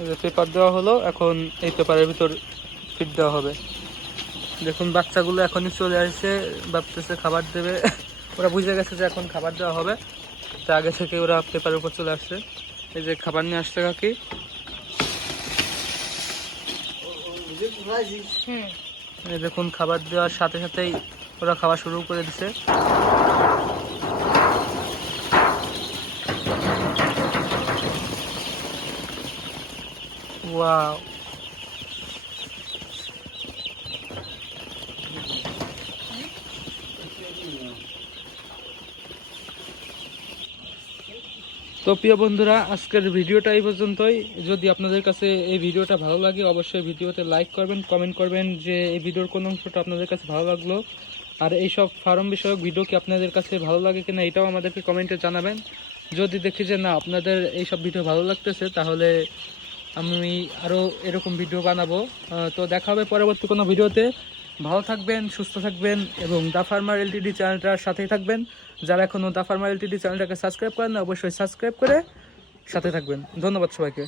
এই যে পেপার দেওয়া হলো এখন এই পেপারের ভিতর ফিট দেওয়া হবে। দেখুন বাচ্চাগুলো এখনই চলে আসছে ভাবতেছে খাবার দেবে। ওরা বুঝে গেছে যে এখন খাবার দেওয়া হবে। তা আগে থেকে ওরা পেপারের উপর চলে আসছে। এই যে খাবার নিয়ে আসছে কাকি। এই দেখুন খাবার দেওয়ার সাথে সাথেই ওরা খাওয়া শুরু করে দিছে। ওয়াও তো প্রিয় বন্ধুরা, আজকের ভিডিওটা এই পর্যন্তই। যদি আপনাদের কাছে এই ভিডিওটা ভালো লাগে, অবশ্যই ভিডিওতে লাইক করবেন কমেন্ট করবেন যে এই ভিডিওর কোন অংশটা আপনাদের কাছে ভালো লাগল। আর এইসব ফার্ম বিষয়ক ভিডিও কি আপনাদের কাছে ভালো লাগে কিনা, এটাও আমাদেরকে কমেন্টে জানাবেন। যদি দেখি যে না, আপনাদের এইসব ভিডিও ভালো লাগতেছে, তাহলে আমি আরও এরকম ভিডিও বানাবো। তো দেখা হবে পরবর্তী কোনো ভিডিওতে। ভালো থাকবেন, সুস্থ থাকবেন এবং দা ফার্মার এলটিডি চ্যানেলটার সাথেই থাকবেন। যারা এখনও দা ফার্মার এলটিডি চ্যানেলটাকে সাবস্ক্রাইব করেন অবশ্যই সাবস্ক্রাইব করে সাথে থাকবেন। ধন্যবাদ সবাইকে।